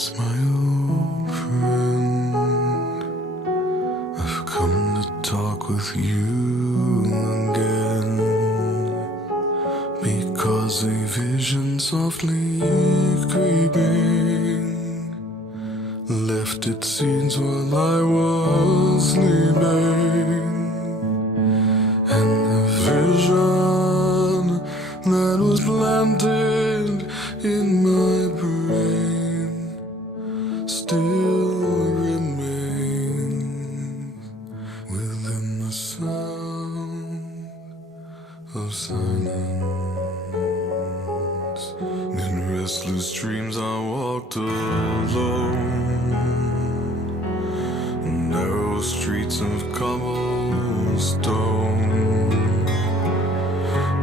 It's my old friend. I've come to talk with you again, because a vision softly creeping left its scenes while I was sleeping, and the vision that was planted in my brain still remains within the sound of silence. In restless dreams I walked alone, narrow streets of cobblestone,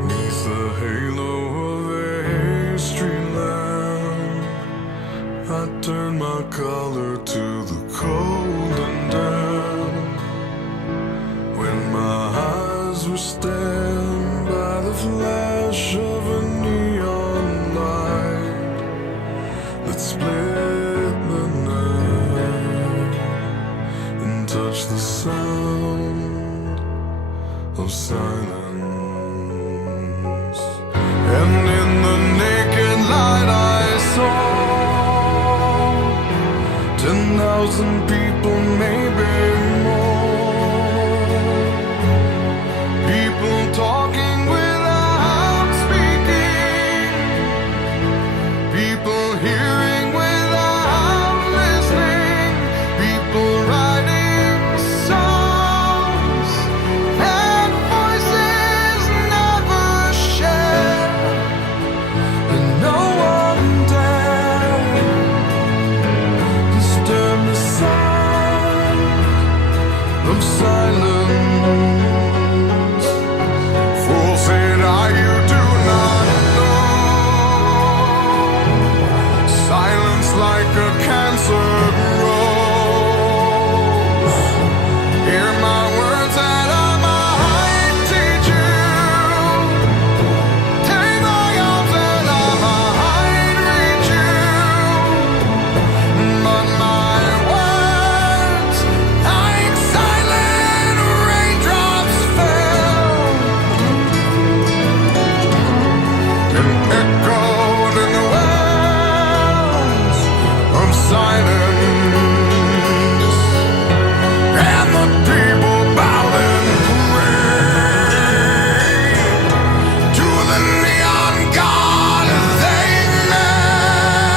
neath the halo of a street lamp. I turned my collar to the cold and damp, when my eyes were stabbed by the flash of a neon light that split the night and touched the sound of silence. And in the naked light I saw 10,000 people, maybe more. People talking without speaking, people hearing without listening, people writing songs and voices never shared, and no one dared disturb the sound of silence. Fool, said I, you do not know. Silence like a cancer grows. Hear my words that I might teach you. Take my arms that I might reach you. But my words, like silent raindrops, fell and echoed in the wells of silence. And the people bowed and prayed to the neon god they made,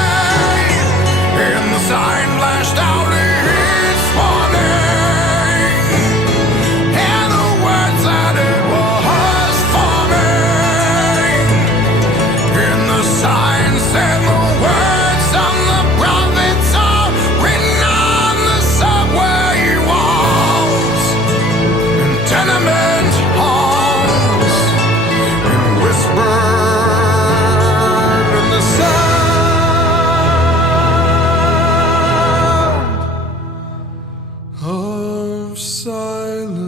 and the sign flashed out its warning, and the words that it was forming. And the sign said the words of the prophets are written on the subway walls and tenement halls, and whispered in the sound of silence.